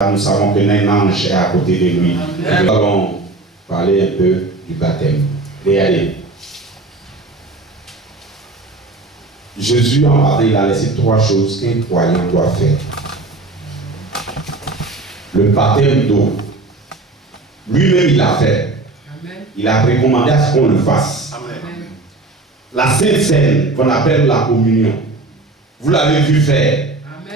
Nous savons que un ange est à côté de lui. Amen. Nous allons parler un peu du baptême. Regardez. Jésus en parlé, il a laissé 3 choses qu'un croyant doit faire. Le baptême d'eau. Lui-même, il l'a fait. Amen. Il a recommandé à ce qu'on le fasse. Amen. La Sainte Seine, qu'on appelle la communion, vous l'avez vu faire.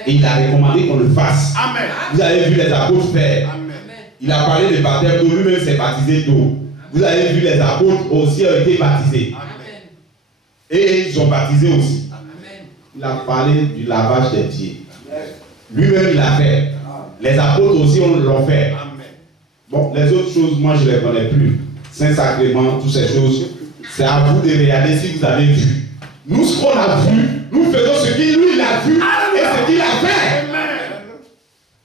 Et il a recommandé qu'on le fasse. Amen. Vous avez vu les apôtres faire. Amen. Il a parlé de baptême d'eau, lui-même s'est baptisé d'eau. Vous avez vu les apôtres aussi ont été baptisés. Amen. Et ils ont baptisé aussi. Amen. Il a parlé du lavage des pieds. Lui-même il a fait. Les apôtres aussi l'ont fait. Amen. Bon, les autres choses, moi je ne les connais plus. Saint-Sacrement, toutes ces choses, c'est à vous de regarder si vous avez vu. Nous, ce qu'on a vu, nous faisons ce qu'il lui a vu et ce qu'il a fait.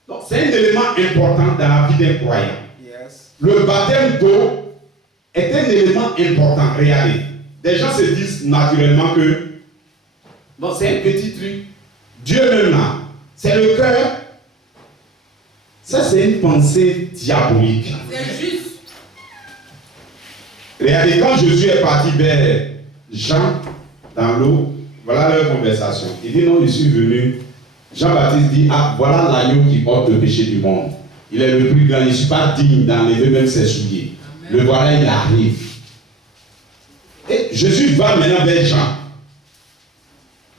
Donc, c'est un élément important dans la vie d'un croyant. Yes. Le baptême d'eau est un élément important. Regardez, des gens se disent naturellement que bon, c'est un petit truc. Dieu même là, c'est le cœur. Ça, c'est une pensée diabolique. C'est juste. Regardez, quand Jésus est parti vers Jean, dans l'eau, voilà leur conversation. Il dit non, je suis venu. Jean-Baptiste dit, ah, voilà l'agneau qui porte le péché du monde. Il est le plus grand, je ne suis pas digne d'enlever même ses souliers. Amen. Le voilà, il arrive. Et Jésus va maintenant vers Jean.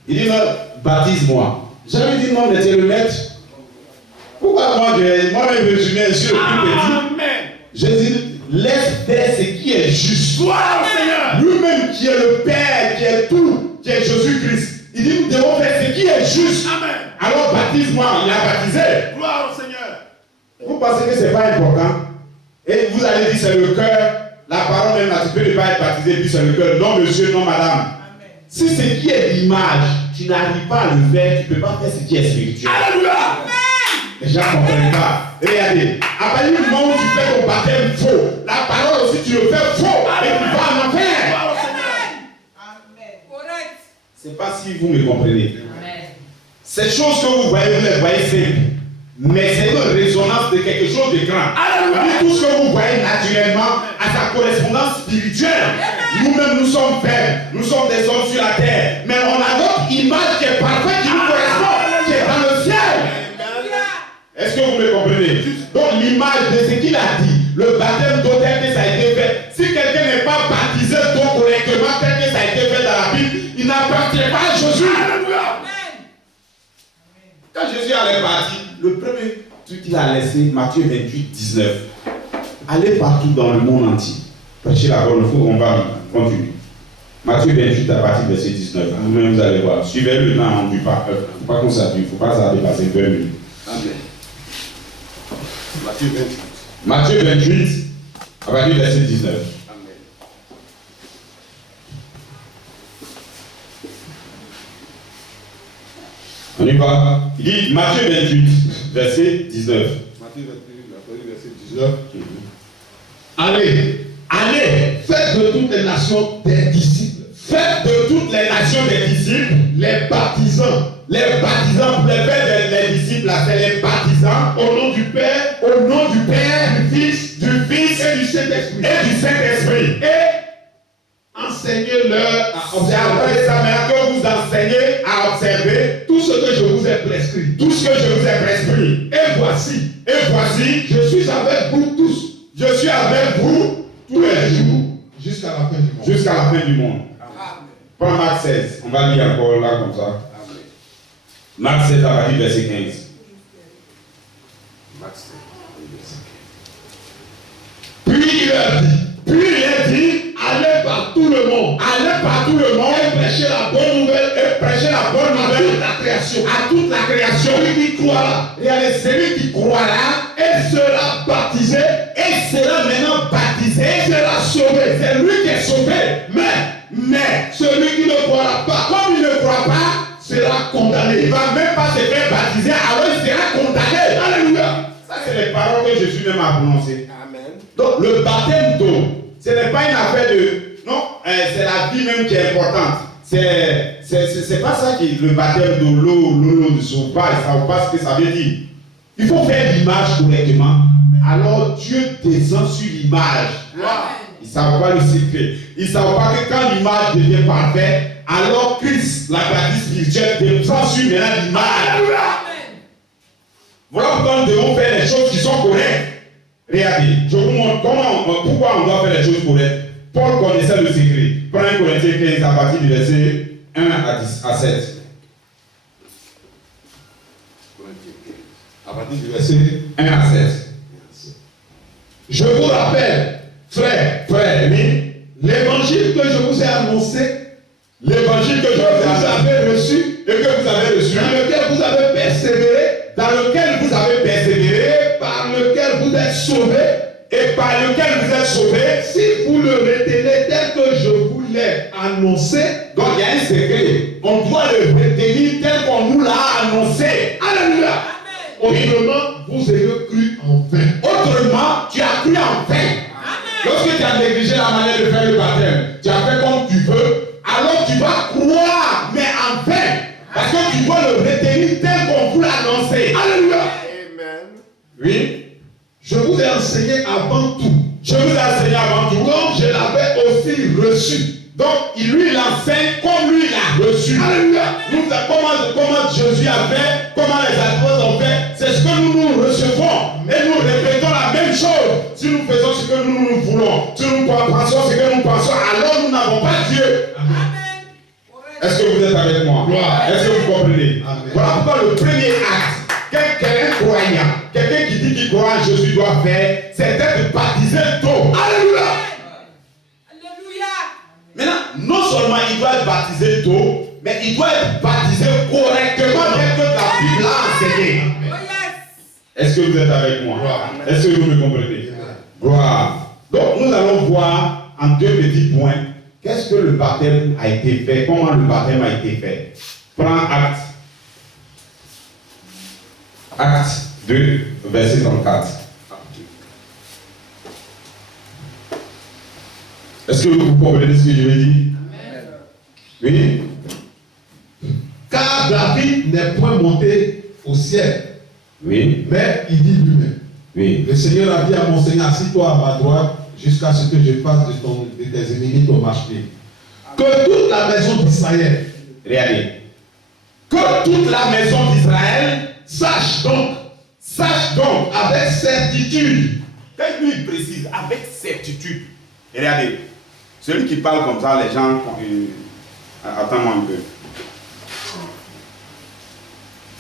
Il dit non, baptise-moi. Jean lui dit non, mais tu es le maître. Pourquoi moi-même je suis le plus petit? Jésus laisse faire ce qui est juste. Gloire au Seigneur. Lui-même qui est le Père, qui est tout, qui est Jésus-Christ. Il dit nous devons faire ce qui est juste. Amen. Alors baptise-moi. Il a baptisé. Gloire au Seigneur. Vous pensez que ce n'est pas important? Et vous allez dire c'est le cœur. La parole même là, tu peux ne pas être baptisé puis c'est le cœur. Non monsieur, non madame. Amen. Si ce qui est l'image, tu n'arrives pas à le faire, tu ne peux pas faire ce qui est spirituel. Alléluia. Les gens ne comprennent pas. Regardez, à partir du moment où tu fais ton baptême faux, la parole aussi tu le fais faux. Et tu vas en enfer. C'est pas si vous me comprenez. Amen. Ces choses que vous voyez, vous les voyez simples. Mais c'est une résonance de quelque chose de grand. Tout ce que vous voyez naturellement a sa correspondance spirituelle. Nous-mêmes, nous sommes faibles. Nous sommes des hommes sur la terre. Mais on a notre image qui est parfaite, qui nous correspond, qui est dans le ciel. Est-ce que vous me comprenez? Donc l'image de ce qu'il a dit, le baptême d'eau tel que ça a été fait, si quelqu'un n'est pas baptisé d'eau correctement tel que ça a été fait dans la Bible, il n'appartient pas à Jésus. Alléluia. Quand Jésus allait partir, le premier truc qu'il a laissé, Matthieu 28, 19. Allez partout dans le monde entier. Prêchez la bonne, il faut qu'on va continuer. Matthieu 28 à partir du verset 19. Vous-même vous allez voir. Suivez-le temps du pas. Il ne faut pas qu'on s'appuie, il ne faut pas ça dépasser 20 minutes. Amen. Matthieu 28. Matthieu 28, à partir du verset 19. Amen. On y va. Il dit Matthieu 28, verset 19. Matthieu 28, verset 19. Allez, allez, faites de toutes les nations des disciples. Faites de toutes les nations des disciples, les baptisants. Les baptisants, vous les faites les disciples, là, c'est les baptisants au nom du Père, du Fils et du Saint-Esprit. Et enseignez-leur à observer. Après ça, maintenant que vous enseignez à observer tout ce que je vous ai prescrit. Tout ce que je vous ai prescrit. Et voici, je suis avec vous tous. Je suis avec vous tous les jours. Jusqu'à la fin du monde. Jusqu'à la fin du monde. Prends Marc 16. On va lire encore là comme ça. Marc 16 à partir du verset 15. Marc 16 à partir du verset 15. Puis il a dit, allez par tout le monde. Allez par tout le monde et prêchez la bonne nouvelle. À toute la création. Celui qui croira. Regardez, celui qui croira et sera baptisé. Et sera maintenant baptisé. Et sera sauvé. C'est lui qui est sauvé. Mais celui qui ne croira pas, comme il ne croit pas, sera condamné. Il ne va même pas se faire baptiser, alors il sera condamné. Alléluia. Ça, c'est les paroles que Jésus même a prononcées. Amen. Donc, le baptême d'eau, ce n'est pas une affaire de... Non, c'est la vie même qui est importante. C'est pas ça qui est le baptême de l'eau ne sauve pas, ça ne sauve pas ce que ça veut dire. Il faut faire l'image correctement. Alors Dieu descend sur l'image. Ils ne savent pas le secret. Ils ne savent pas que quand l'image devient parfaite, alors Christ, la pratique spirituelle, descend sur l'image. Voilà pourquoi nous devons faire les choses qui sont correctes. Regardez, je vous montre pourquoi on doit faire les choses correctes. Paul connaissait le secret. Prends 1 Corinthiens 15 à partir du verset 1 à 7. À partir du verset 1 à 7. Je vous rappelle, frères, oui, l'évangile que je vous ai annoncé, l'évangile que vous avez reçu, et que vous avez reçu, dans lequel vous avez persévéré, par lequel vous êtes sauvés, et par lequel vous êtes sauvés, si vous le retenez tel que je vous l'ai annoncé. Donc il y a un secret. On doit le retenir tel qu'on nous l'a annoncé. Alléluia. Autrement, vous avez cru en vain. Autrement, tu as cru en vain. Lorsque tu as négligé la manière de faire le baptême, tu as fait comme tu veux, alors tu vas croire, mais en vain. Parce que tu dois le retenir tel qu'on vous l'a annoncé. Alléluia. Amen. Oui. Je vous ai enseigné avant tout. Je vous ai enseigné avant tout. Comme je l'avais aussi reçu. Donc, lui, il enseigne comme lui, il a reçu. Alléluia. Comment Jésus a fait, comment les apôtres ont fait, c'est ce que nous recevons. Et nous répétons la même chose. Si nous faisons ce que nous voulons, si nous pensons ce que nous pensons, alors nous n'avons pas Dieu. Amen. Est-ce que vous êtes avec moi? Est-ce que vous comprenez? Amen. Voilà pourquoi le premier acte qu'un croyant, quelqu'un qui dit qu'il croit en Jésus doit faire, c'est d'être baptisé d'eau. Alléluia. Maintenant, non seulement il doit être baptisé d'eau, mais il doit être baptisé correctement tel que la Bible a enseigné. Est-ce que vous êtes avec moi? Est-ce que vous me comprenez? Gloire. Donc nous allons voir en deux petits points qu'est-ce que le baptême a été fait, comment le baptême a été fait. Prends Acte. Acte 2, verset 34. Est-ce que vous comprenez ce que je veux dire? Oui. Car David n'est point monté au ciel. Oui. Mais il dit lui-même. Oui. Le Seigneur a dit à mon Seigneur, assis-toi à ma droite jusqu'à ce que je fasse de tes ennemis ton marché. Que toute la maison d'Israël, regardez, que toute la maison d'Israël sache donc avec certitude. Quand lui précise, avec certitude. Regardez, celui qui parle comme ça, les gens, attends-moi un peu.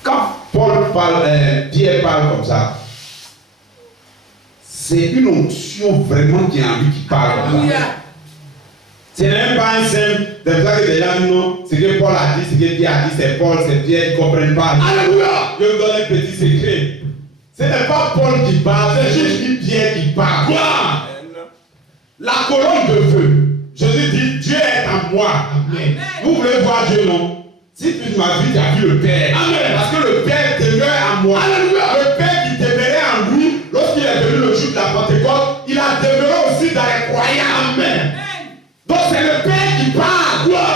Quand Pierre parle comme ça, c'est une onction vraiment qui est en lui qui parle comme ça. Ce n'est même pas un simple, c'est pour ça que les gens disent non, ce que Paul a dit, ce que Pierre a dit, c'est Paul, c'est Pierre, ils ne comprennent pas. Alléluia! Je vous donne un petit secret. Ce n'est pas Paul qui parle, c'est juste Pierre qui parle. Quoi? La colonne de feu. Jésus dit, Dieu est en moi. Amen. Vous voulez voir Dieu, non? Si toute ma vie, tu as vu le Père. Amen. Parce que le Père demeure en moi. Alléluia. Le Père qui demeurait en lui, lorsqu'il est venu le jour de la Pentecôte, il a demeuré aussi dans les croyants. Amen. Donc c'est le Père qui parle. Quoi?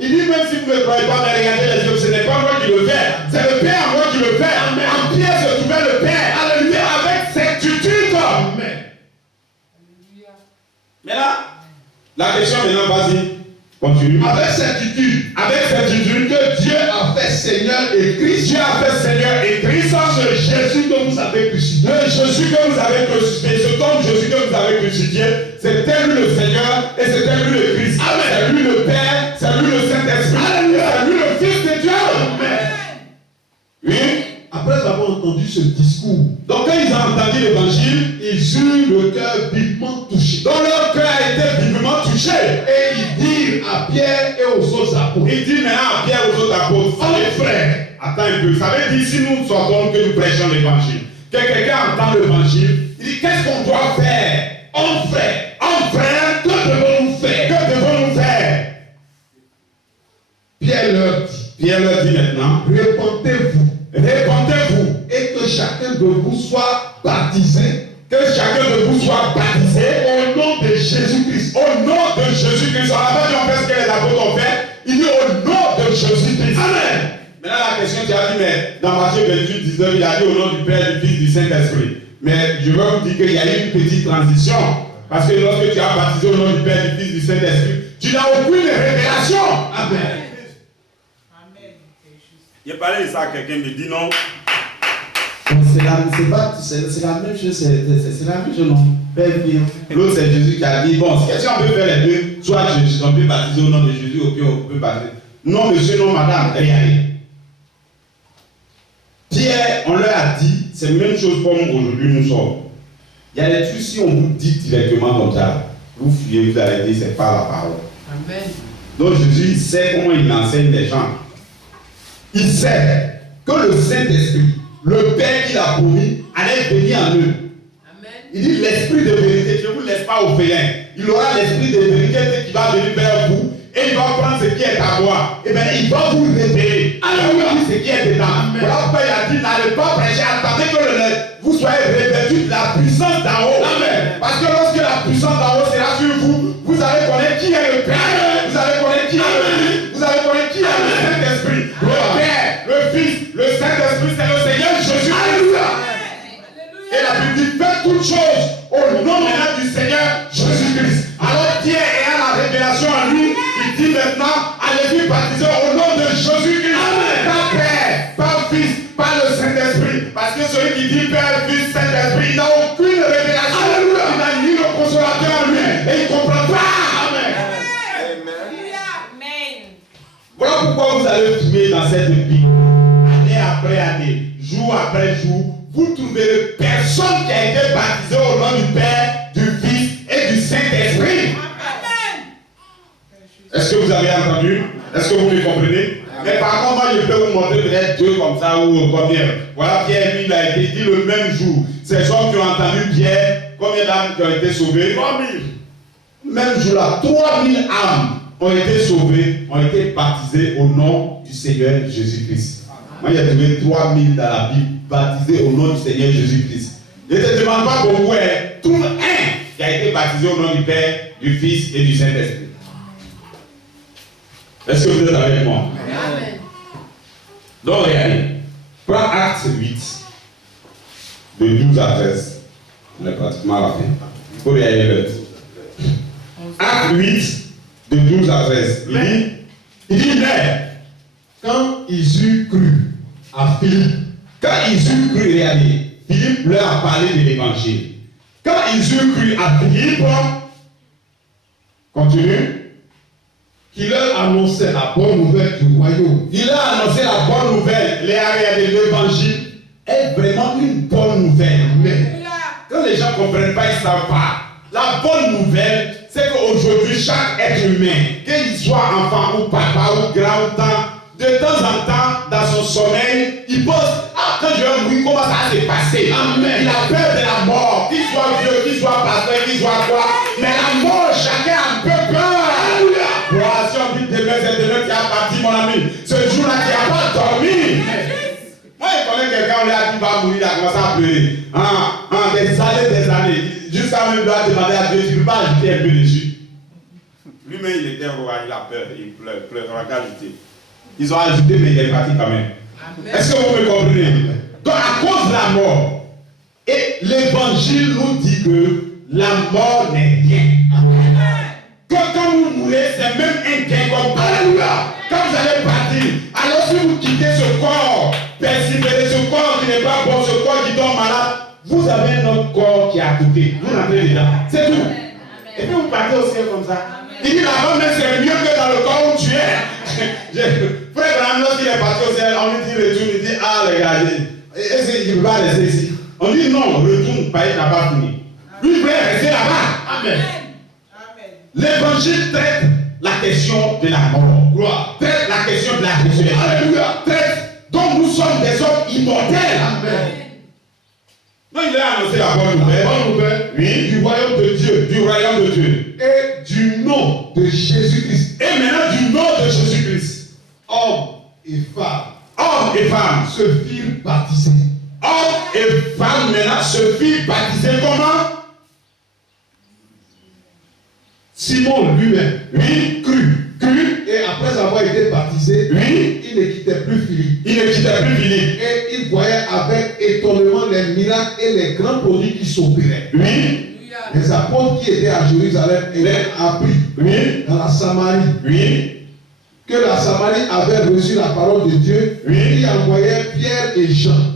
Il dit, même si vous ne me croyez pas, mais regardez les yeux, ce n'est pas moi qui le fais. C'est le Père en moi qui le fait. Amen. En Pierre se trouvait le Père. Alléluia. Avec certitude. Amen. Maintenant, la question maintenant, vas-y, continue. Avec certitude que Dieu a fait Seigneur et Christ. Dieu a fait Seigneur et Christ. Ce Jésus que vous avez crucifié. Le Jésus que vous avez crucifié, ce homme Jésus que vous avez crucifié, c'était lui le Seigneur et c'était lui le Christ. Amen. C'est lui le Père, c'est lui le Saint-Esprit. C'est lui le Fils de Dieu. Amen. Oui. Après avoir entendu ce discours, donc quand ils ont entendu l'évangile, ils eurent le cœur vivement touché. Donc leur cœur a été vivement touché. Et ils dirent à Pierre et aux autres apôtres. Il dit maintenant à Pierre et aux autres apôtres. Oh frère, attends un peu. Ça veut dire si nous sortons que nous prêchons l'évangile, que quelqu'un entend l'évangile, il dit qu'est-ce qu'on doit faire? Oh frère, que devons-nous faire? Que devons-nous faire? Pierre leur dit maintenant, répentez-vous et que chacun de vous soit baptisé. Que chacun de vous soit baptisé au nom de Jésus-Christ. Au nom de Jésus-Christ. À la fin, on fait ce que les apôtres ont fait. Il dit au nom de Jésus-Christ. Amen. Maintenant la question, tu as dit, mais dans Matthieu 28, 19, il a dit au nom du Père, du Fils, du Saint-Esprit. Mais je veux vous dire qu'il y a eu une petite transition. Parce que lorsque tu as baptisé au nom du Père, du Fils, du Saint-Esprit, tu n'as aucune révélation. Amen. J'ai parlé de ça à quelqu'un, il me dit non. C'est la même chose, c'est la même chose, non? L'autre, c'est Jésus qui a dit, bon, si on peut faire les deux, soit on peut baptiser au nom de Jésus, ou bien on peut baptiser. Non, monsieur, non, madame, rien. Pierre, on leur a dit, c'est la même chose comme aujourd'hui nous sommes. Il y a des trucs, si on vous dit directement comme ça, vous fuyez, vous allez dire, c'est pas la parole. Amen. Donc Jésus sait comment il enseigne les gens. Il sait que le Saint-Esprit, le Père qu'il a promis, allait venir en eux. Amen. Il dit l'esprit de vérité, je ne vous laisse pas au félin. Il aura l'esprit de vérité qui va venir vers vous et il va prendre ce qui est à moi. Et bien il va vous révéler. Alléluia, ce qui est dedans. Voilà pourquoi il a dit n'allez pas prêcher, attendez que vous soyez revêtus de la puissance d'en haut. Amen. Parce que lorsque la puissance d'en haut sera sur vous, vous allez connaître qui est le Père. Vous allez connaître qui est le Fils. Vous allez connaître qui est le Saint-Esprit. Le Père, le Fils, le Saint-Esprit, c'est le Seigneur Jésus. Alléluia. Et la Bible dit faites toutes choses au nom maintenant du Seigneur Jésus-Christ. Alors Pierre ayant la révélation en lui, il dit maintenant allez-vous baptiser au nom de Jésus-Christ. Pas Père, pas Fils, pas le Saint-Esprit. Parce que celui qui dit Père, Fils, Saint-Esprit, il n'a aucune révélation. Alléluia. Il n'a ni le consolateur en lui et il ne comprend pas. Amen. Voilà pourquoi vous allez trouver dans cette Bible, année après année, jour après jour, vous trouverez personne qui a été baptisé au nom du Père, du Fils et du Saint-Esprit. Est-ce que vous avez entendu? Est-ce que vous me comprenez? Mais par contre, moi je peux vous montrer peut-être deux comme ça ou combien. Voilà, Pierre, lui, il a été dit le même jour. Ces gens qui ont entendu Pierre, combien d'âmes qui ont été sauvées? 3000. Même jour-là, 3000 âmes ont été sauvées, ont été baptisées au nom du Seigneur Jésus-Christ. Moi, j'ai trouvé 3000 dans la Bible baptisés au nom du Seigneur Jésus-Christ. Je ne te demande pas beaucoup, tout un qui a été baptisé au nom du Père, du Fils et du Saint-Esprit. Est-ce que vous êtes avec moi? Amen. Donc, regardez. Prends Acte 8, de 12 à 13. On est pratiquement à la fin. Il faut regarder l'heure. Acte 8, de 12 à 13. Il dit, mais quand ils eurent cru à Philippe, quand ils eurent cru, regardez, Philippe leur a parlé de l'évangile. Quand ils eurent cru à Philippe, continue, qui leur annonçait la bonne nouvelle du royaume. Il a annoncé la bonne nouvelle. L'évangile est vraiment une bonne nouvelle. Mais quand les gens ne comprennent pas, ils ne savent pas. La bonne nouvelle, c'est qu'aujourd'hui, chaque être humain, qu'il soit enfant ou papa ou grand ou temps, de temps en temps, dans son sommeil, il pose, ah, quand je vais mourir, comment ça va se passer? Amen. Il a peur de la mort, qu'il soit vieux, qu'il soit pasteur, qu'il soit quoi. Mais la mort, chacun a un peu peur. Voilà, si on dit demain, c'est demain qui a parti, mon ami. Ce jour-là, tu n'as pas dormi. Moi, je connais quelqu'un, on lui a dit, il va mourir, il a commencé à pleurer. Des années. Jusqu'à même doit demander à Dieu, tu ne peux pas ajouter un peu dessus. Lui-même, il était roi, il a peur, il pleure, on va ajouter. Ils ont ajouté, mais il est parti quand même. Est-ce que vous me comprenez? Donc, à cause de la mort, et l'évangile nous dit que la mort n'est rien. Quand vous mourrez, c'est même un gain comme Alléluia. Quand vous allez partir, alors si vous quittez ce corps, persévérez ce corps qui n'est pas bon, ce corps qui tombe malade, vous avez un autre corps qui est à côté. Vous entrez dedans. C'est tout. Et puis vous partez au ciel comme ça. Il dit là-bas, mais c'est mieux que dans le corps où tu es. Frère Branham, lorsqu'il est parti au ciel, on lui dit retourne, il dit ah, regardez, est-ce qu'il ne va pas rester ici? On dit non, retourne, Païs n'a pas fini. Lui, il voulait rester là-bas. Amen. L'évangile traite la question de la mort. Traite la question de la résurrection. Alléluia. Traite. Donc nous sommes des hommes immortels. Amen. Donc il a annoncé la bonne nouvelle. La bonne nouvelle, oui, du royaume de Dieu. Du royaume de Dieu. Et du nom de Jésus-Christ. Et maintenant du nom de Jésus-Christ. Hommes et femmes se firent baptiser. Hommes et femmes maintenant se firent baptiser comment? Simon lui-même, oui, crut, et après avoir été baptisé, oui, il ne quittait plus Philippe. Il ne quittait plus Philippe. Et il voyait avec étonnement les miracles et les grands produits qui s'opéraient. Oui. Les apôtres qui étaient à Jérusalem avaient appris dans la Samarie que la Samarie avait reçu la parole de Dieu. Il envoyait Pierre et Jean.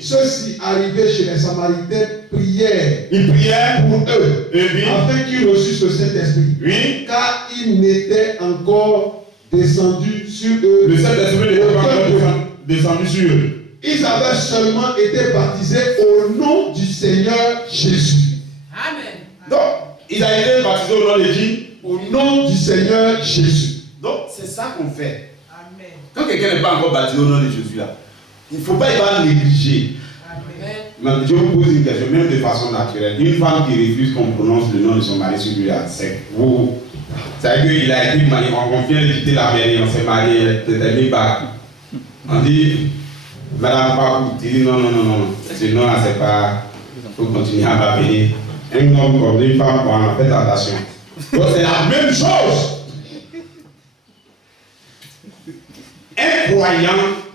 Ceux-ci arrivés chez les Samaritains priaient. Ils priaient pour eux afin qu'ils reçussent le Saint-Esprit. Car il n'était encore descendu sur eux. Le Saint-Esprit n'était pas encore descendu sur eux. Ils avaient seulement été baptisés au nom du Seigneur Jésus. Amen. Donc, ils ont été baptisés au nom de qui? Au nom du Seigneur Jésus. Donc, c'est ça qu'on fait. Amen. Quand quelqu'un n'est pas encore baptisé au nom de Jésus, là, il ne faut pas y négliger. Amen. Je vous pose une question, même de façon naturelle. Une femme qui refuse qu'on prononce le nom de son mari sur lui, c'est vous. C'est-à-dire qu'il a été marié, on vient de quitter la mairie, on s'est marié, c'était mis par. On dit, Madame Papou, tu dis non, ce nom-là, c'est pas. Il faut continuer à m'appeler. Un homme comme une femme, on fait attention. Donc c'est la même chose. Un croyant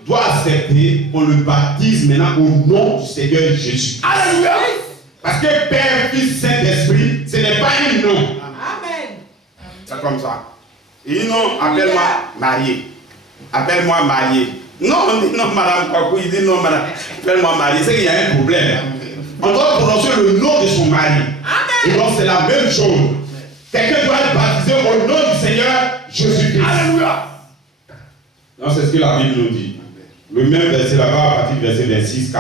doit accepter qu'on le baptise maintenant au nom du Seigneur Jésus. Alléluia! Parce que Père, Fils, Saint-Esprit, ce n'est pas un nom. Amen. C'est comme ça. Il dit non, appelle-moi marié. Appelle-moi marié. Non, on dit non, Madame Kwaku, il dit non, Madame, appelle-moi marié. C'est qu'il y a un problème. On doit prononcer le nom de son mari. Amen. Et donc c'est la même chose. Quelqu'un doit être baptisé au nom du Seigneur Jésus-Christ. Alléluia! Non, c'est ce que la Bible nous dit. Le même verset là-bas, à partir du verset 26-40.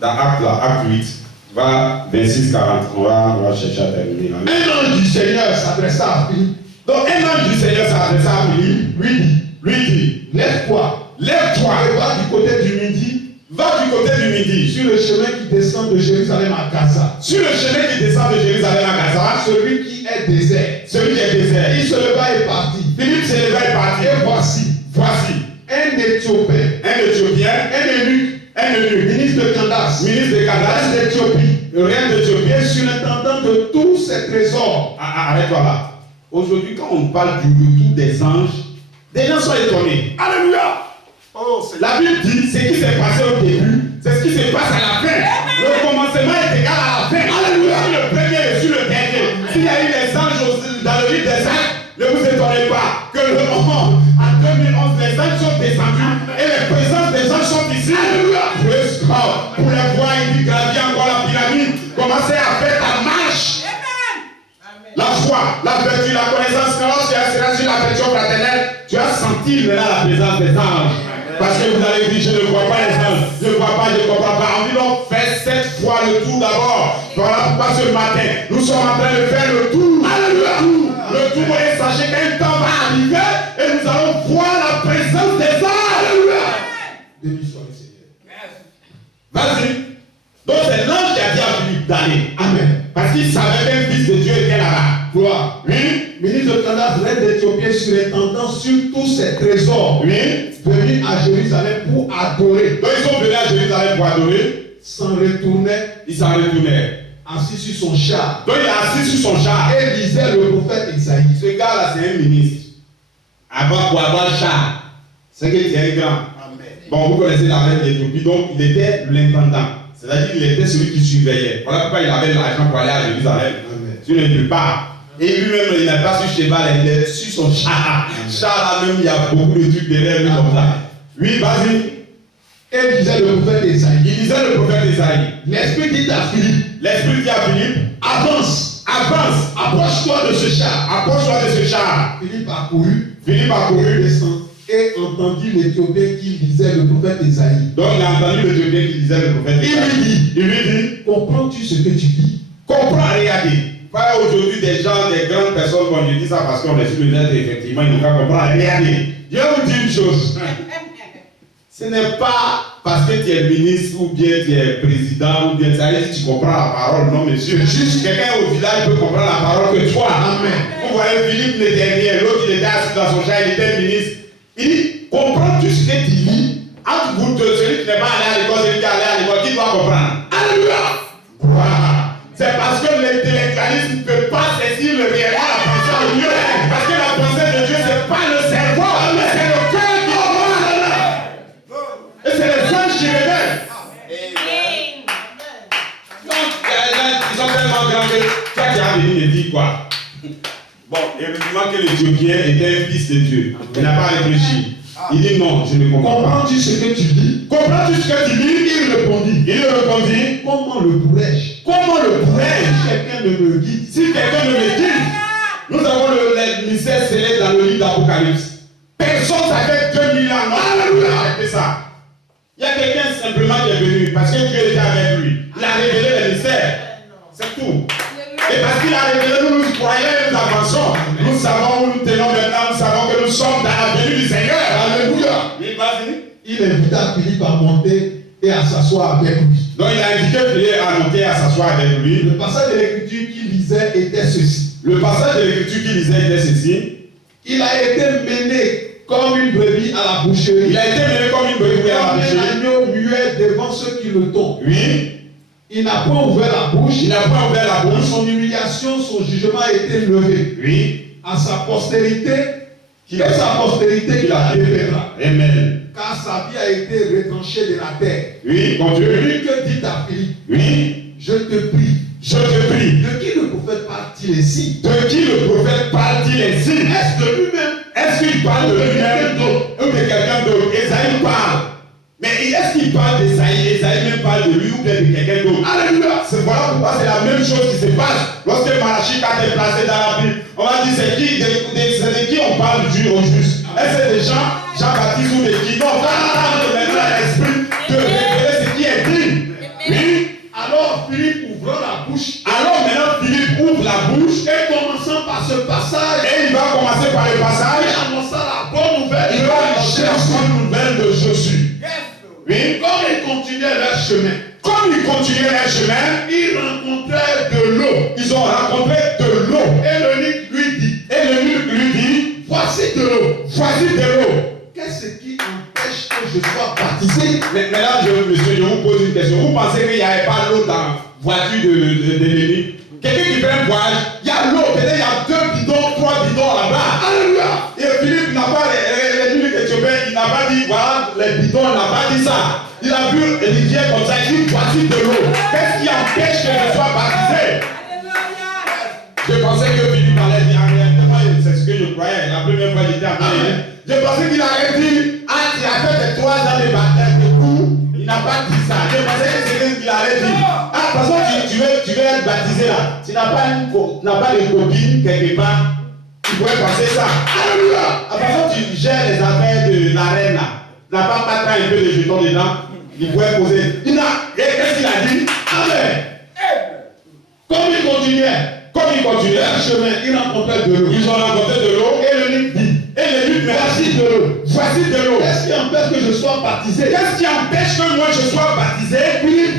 Dans Acte 8, va 26-40. On va chercher à terminer. Un ange du Seigneur s'adressa à Philippe. Donc, un ange du Seigneur s'adressa à Philippe. Lui dit, lève-toi et va du côté du midi. Va du côté du midi. Sur le chemin qui descend de Jérusalem à Gaza. Sur le chemin qui descend de Jérusalem à Gaza. Celui qui est désert. Il se leva et partit. Philippe se leva et partit. Et voici un Éthiopien, un eunuque, ministre de Candace, rien d'Éthiopie, et surintendant de tous ses trésors. Arrête-toi là. Aujourd'hui, quand on parle du retour des anges, des gens sont étonnés. Alléluia! Oh, la Bible dit ce qui s'est passé au début, c'est ce qui se passe à la fin. Le commencement est égal à la fin. Alléluia! Sur le premier et sur le dernier. S'il y a eu des anges dans le livre des actes, ne vous étonnez pas que le moment, en 2011, les anges sont descendus et les présences des anges sont ici. Alléluia! Pour les voir, il dit gravir encore la pyramide, commencez à faire ta marche. La foi, la vertu, la connaissance, quand tu seras sur l'affection fraternelle, tu as senti maintenant la présence des anges. Parce que vous allez dire, je ne vois pas les anges, je ne vois pas, je ne comprends pas. On dit donc, fais 7 fois le tour d'abord. Voilà pourquoi ce matin, nous sommes en train de faire le tour. Alléluia! Le tour, et sachez qu'un temps va arriver et nous allons voir la présence des anges. Alléluia! Béni soit le Seigneur. Vas-y. Donc c'est l'ange qui a dit à Philippe d'aller. Amen. Parce qu'il savait qu'un fils de Dieu était là-bas. Gloire. Ministre de Candace, reine d'Éthiopie, surintendant sur tous ses trésors. Venu à Jérusalem pour adorer. Donc ils sont venus à Jérusalem pour adorer. Il s'en retournait. Assis sur son char. Donc il est assis sur son char. Et lisait le prophète Isaïe. Ce gars-là, c'est un ministre. Avant pour avoir char, c'est qu'il était grand. Amen. Bon, vous connaissez la reine d'Éthiopie, donc il était l'intendant. C'est-à-dire qu'il était celui qui surveillait. Voilà pourquoi il avait l'argent pour aller à Jérusalem. Tu ne peux pas. Et lui-même, il n'est pas sur cheval, il est sur son char. Char là même, il y a beaucoup de trucs derrière lui comme ça. Oui, vas-y. Et il disait le prophète Isaïe. Il disait le prophète Isaïe. L'Esprit dit à Philippe. L'Esprit dit à Philippe. Avance. Approche-toi de ce char. Philippe a couru. Descend. Et entendit l'Éthiopien qui lisait le prophète Isaïe. Donc il a entendu l'Éthiopien qui lisait le prophète Isaïe. Il lui dit. Comprends-tu ce que tu lis? Comprends, regardez. Pas aujourd'hui des gens, des grandes personnes, quand je dis ça parce qu'on est sur le net, effectivement, ils n'ont pas compris. Regardez. Je vais vous dire une chose. Ce n'est pas parce que tu es ministre ou bien tu es président ou bien tu comprends la parole. Non, monsieur. Juste quelqu'un au village peut comprendre la parole que toi. Amen. Vous voyez, Philippe n'était rien. L'autre, il était assis dans son char, il était ministre. Il dit, comprends-tu ce que tu lis? Entre vous deux, celui qui n'est pas allé à l'école, celui qui est allé à l'école, qui doit comprendre? Alléluia! Wow. C'est parce que l'intellectualisme ne peut pas saisir réellement la pensée de Dieu. Parce que la pensée de Dieu, ce n'est pas le cerveau, mais c'est le cœur qui Ils sont tellement grands que toi qui as venu me dire quoi? Bon, effectivement que l'Éthiopien était un fils de Dieu. Il n'a pas réfléchi. Il dit non, je ne comprends pas. Comprends-tu ce que tu dis? Comprends-tu ce que tu dis? Il répondit. Il répondit. Comment le pourrais-je? Comment le pourrais-je? Si quelqu'un ne me guide. Si quelqu'un ne me guide, nous avons le mystère scellé dans le livre d'Apocalypse. Personne ça fait 2000 ans. Non, alléluia. C'est ça. Il y a quelqu'un simplement qui est venu parce que Dieu était avec lui. Il a révélé le mystère. C'est tout. Et parce qu'il a révélé, nous croyons et nous avançons. Nous savons où nous tenons maintenant. Nous savons que nous sommes dans la venue du Seigneur. Alléluia. Oui, vas-y. Il invita Philippe à monter et à s'asseoir avec lui. Donc il a invité Philippe à monter et à s'asseoir avec lui. Le passage de l'écriture qu'il lisait était ceci. Le passage de l'écriture qu'il lisait était ceci. Il a été mené comme une brebis à la boucherie. Il a été mené comme une brebis à la boucherie. Comme un agneau muet devant ceux qui le tombent. Oui. Il n'a pas ouvert la bouche. Il n'a pas ouvert la bouche. Son humiliation, son jugement a été levé. Oui. À sa postérité, qui la déverra. Amen. Car sa vie a été retranchée de la terre. Oui, continue. Lui que dit à Philippe. Oui. Je te prie. Je te prie. De qui le prophète parle-t-il ici? De qui le prophète parle-t-il ici? Est-ce de lui-même? Est-ce qu'il parle de lui-même ou de quelqu'un d'autre? Esaïe parle. Mais est-ce qu'il parle d'Esaïe? Esaïe même parle de lui ou bien de quelqu'un d'autre? Alléluia! Voilà pourquoi c'est la même chose qui se passe. Lorsque Malachie a été placé dans la Bible, on va dire c'est de qui on parle du au juste? Est-ce que c'est des gens, Jean-Baptiste ou de qui? Non, on parle maintenant à l'esprit de révéler ce qui est dit. Oui. Alors Philippe ouvrant la bouche. Alors maintenant Philippe ouvre la bouche et commençant par ce passage. Et il va commencer par le passage. Il annonça la bonne nouvelle. Il va annoncer la bonne nouvelle de Jésus. Oui. Comme ils continuaient leur chemin. Comme ils continuaient leur chemin, ils rencontraient de l'eau. Ils ont rencontré de l'eau. Et l'eunuque lui dit. Et l'eunuque lui dit. Voici de l'eau. Voici de l'eau. Qu'est-ce qui empêche que je sois baptisé? Mais là, monsieur, je vous pose une question. Vous pensez qu'il n'y avait pas l'eau dans la voiture de l'ennemi? Quelqu'un qui fait un voyage, il y a l'eau. Peut-être il y a 2 bidons, 3 bidons là-bas. Alléluia. Et Philippe n'a pas, l'ennemi éthiopien, il n'a pas dit, voilà, les bidons, il n'a pas dit ça. Il a vu une rivière comme ça, il dit, voici de l'eau. Qu'est-ce qui empêche que je sois baptisé? Je pensais que Philippe allait dire, c'est ce que je croyais. La première fois, j'étais en train. Je pensais qu'il allait dire, ah, il a fait des 3 ans de baptême de coup. Il n'a pas dit ça. Je pensais que c'est ce qu'il allait dire. Ah, parce que tu veux être baptisé là. Tu n'as pas de copine quelque part. Tu pourrais penser ça. Alléluia. Parce que tu gères les affaires de la reine là. Tu n'as pas pas un peu de jetons dedans. Il pourrait poser. Qu'est-ce qu'il a dit? Amen. Comme il continuait leur chemin, ils rencontraient de l'eau. Ils ont rencontré de l'eau et l'eunuque dit. Et l'eunuque me voici de l'eau. Voici de l'eau. Qu'est-ce qui empêche que je sois baptisé? Qu'est-ce qui empêche que moi je sois baptisé? Philippe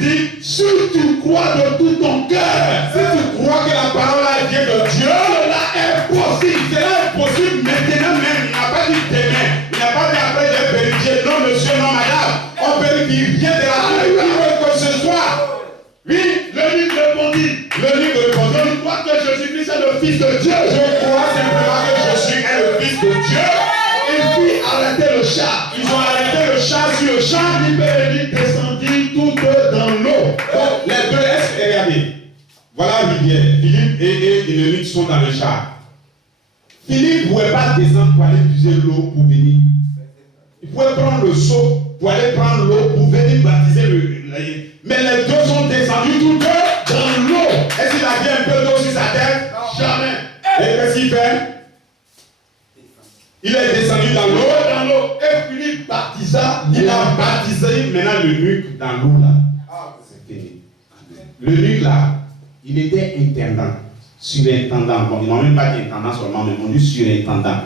dit, si tu crois de tout ton cœur, si tu crois que la parole là vient de Dieu, cela est possible. Cela est possible maintenant même. Il n'a pas dit demain. Il n'a pas dit après de vérifier. Non monsieur, non madame. On vérifie. Il vient de la parole que ce soit. Oui, l'eunuque répondit. Je crois que Jésus-Christ est le Fils de Dieu. Je crois simplement que Jésus est le Fils de Dieu. Et puis arrêter le char. Ils ont arrêté le char sur le champ. Philippe et l'eunuque descendirent tous deux dans l'eau. Donc les deux, regardez. Voilà la rivière. Philippe et l'eunuque sont dans le char. Philippe ne pouvait pas descendre pour aller puiser l'eau pour venir. Il pouvait prendre le seau pour aller prendre l'eau pour venir baptiser mais les deux sont descendus tous deux dans l'eau. Est-ce qu'il a dit un peu d'eau sur sa tête? Jamais. Et qu'est-ce qu'il fait? Il est descendu dans l'eau. Et Philippe baptisa. Il a baptisé maintenant l'eunuque dans l'eau là. C'est fini. L'eunuque là, il était intendant, surintendant. Bon, ils n'ont même pas dit intendant seulement, mais on dit surintendant.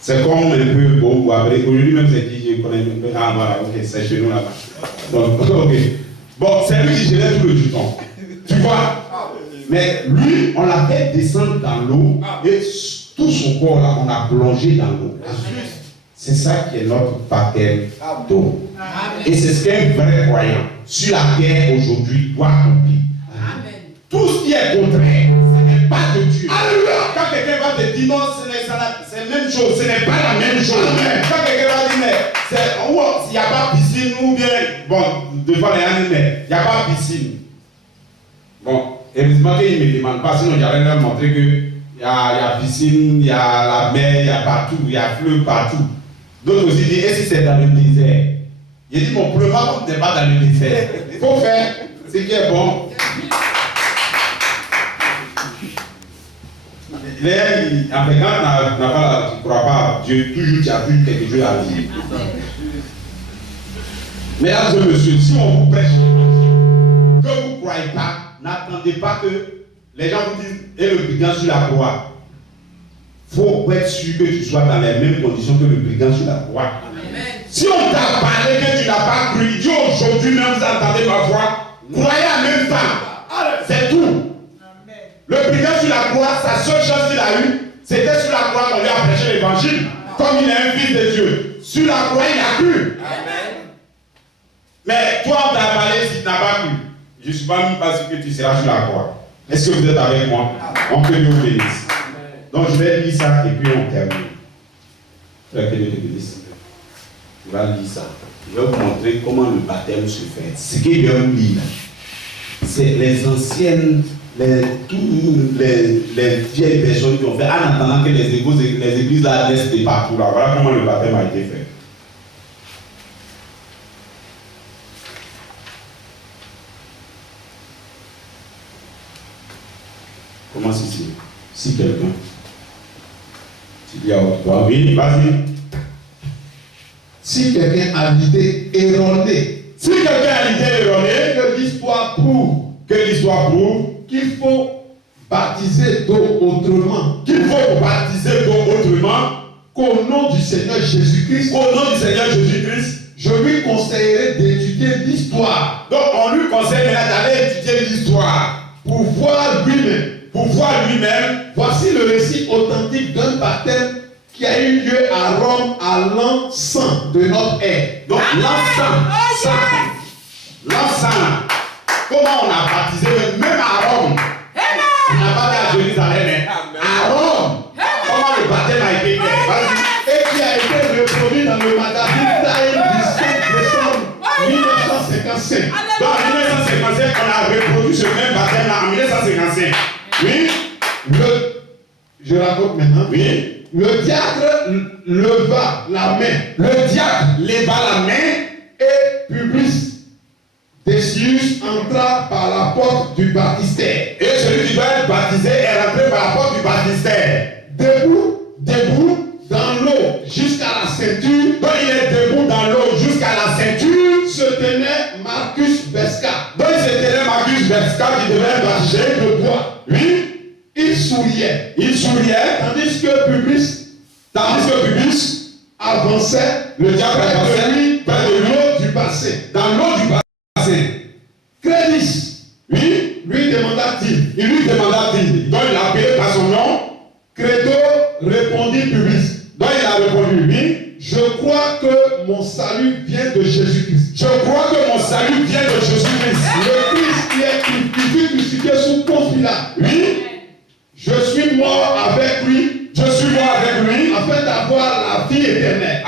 C'est comme un peu bon, après, aujourd'hui même c'est qui je connais un peu. Ah voilà, ok, c'est chez nous là-bas. Donc, ok. Bon, c'est lui qui gérait tout le juton. Tu vois? Mais lui, on l'a fait descendre dans l'eau et tout son corps là, on a plongé dans l'eau. C'est ça qui est notre baptême d'eau. Et c'est ce qu'un vrai croyant sur la terre aujourd'hui doit accomplir. Tout ce qui est contraire, ce n'est pas de Dieu. Alléluia. Quand quelqu'un va te dire non, c'est la même chose, ce n'est pas la même chose. Quand quelqu'un va dire mais il n'y a pas piscine ou bien, bon, devant les animaux, il n'y a pas de piscine. Bon, heureusement qu'ils ne me demandent pas, sinon j'allais leur montrer qu'il y a piscine, il y a la mer, il y a partout, il y a fleuve partout. D'autres aussi disent, et si c'est dans le désert? J'ai dit, mon problème, on n'est pas dans le désert. Il faut faire ce qui est bon. En fait, quand tu ne crois pas à Dieu, toujours tu as vu quelque chose à dire. Mesdames et messieurs, si on vous prêche, que vous ne croyez pas, n'attendez pas que les gens vous disent, et le brigand sur la croix. Il faut être sûr que tu sois dans les mêmes conditions que le brigand sur la croix. Amen. Si on t'a parlé que tu n'as pas cru, Dieu aujourd'hui même vous entendez ma voix, croyez en même temps. C'est tout. Amen. Le brigand sur la croix, sa seule chance qu'il a eue, c'était sur la croix qu'on lui a prêché l'évangile. Comme il est un fils de Dieu. Sur la croix, il a cru. Amen. Mais toi, on t'a parlé si tu n'as pas cru. Je ne suis pas mis parce que tu seras sur la croix. Est-ce que vous êtes avec moi? On peut nous bénisse. Donc je vais lire ça et puis on termine. Frère, que Dieu te bénisse. Je vais lire ça. Je vais vous montrer comment le baptême se fait. Ce qu'il y a un livre, c'est les anciennes, toutes les vieilles personnes qui ont fait, en attendant que les églises là laissent de partout là. Voilà comment le baptême a été fait. Comment ici? Si quelqu'un. S'il y a autre chose. Oui, vas-y. Si quelqu'un a l'idée erronée, que l'histoire prouve, qu'il faut baptiser d'eau autrement, qu'au nom du Seigneur Jésus-Christ, je lui conseillerais d'étudier l'histoire. Donc on lui conseille d'aller étudier l'histoire pour voir lui-même, voici le récit authentique d'un baptême qui a eu lieu à Rome à l'an 100 de notre ère. Donc l'an 100, comment on a baptisé même à Rome? On n'a pas fait à Jérusalem, mais à Rome, comment le baptême a été fait? Et qui a été reproduit dans le magazine Time du 5 décembre 1955. Donc en 1955, on a reproduit ce même baptême là en 1955. Oui, je raconte maintenant. Oui. Le diacre leva la main. Et Publius Decius entra par la porte du baptistère. Et celui qui doit être baptisé est rentré par la porte du baptistère. Debout dans l'eau jusqu'à la ceinture. Donc il est debout dans l'eau jusqu'à la ceinture. Se tenait Marcus Vesca. Donc il se tenait Marcus Vesca qui devait être baptisé de bois. Oui. Il souriait. Tandis que Publius avançait, le diable avançait près de l'eau du bassin. Dans l'eau du bassin. Crédis. Oui. Lui demanda-t-il. Donc il l'a appelé par son nom. Credo, répondit Publius. Donc il a répondu, oui. Je crois que mon salut vient de Jésus-Christ. Le Christ qui fut crucifié sous Ponce Pilate. Oui. Je suis mort avec lui. Afin d'avoir la vie éternelle.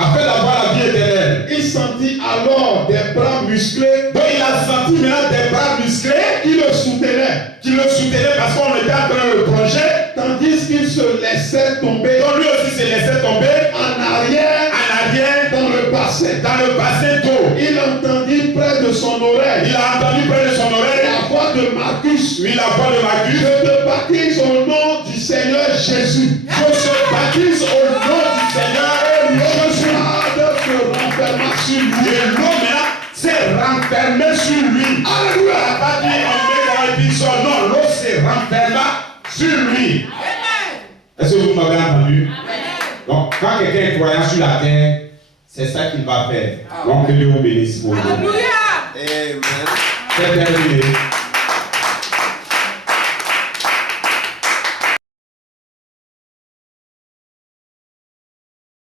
Il sentit alors des bras musclés. Donc il a senti maintenant des bras musclés qui le soutenaient. Parce qu'on était en train de le plonger. Tandis qu'il se laissait tomber. Donc lui aussi se laissait tomber en arrière dans le bassin d'eau. Il entendit près de son oreille. La voix de Marcus. Oui, la voix de Marcus. Je te baptise au nom du Seigneur Jésus. Je te baptise au nom du Seigneur. Et l'eau se renferma sur lui. Et l'eau maintenant s'est renfermée sur lui. Alléluia. Elle n'a pas dit on met dans l'épisode. Non, l'eau s'est renfermée sur lui. Est-ce que vous m'avez entendu? Donc, quand quelqu'un est croyant sur la terre, c'est ça qu'il va faire. Donc, que Dieu vous bénisse pour vous. Alléluia. C'est terminé.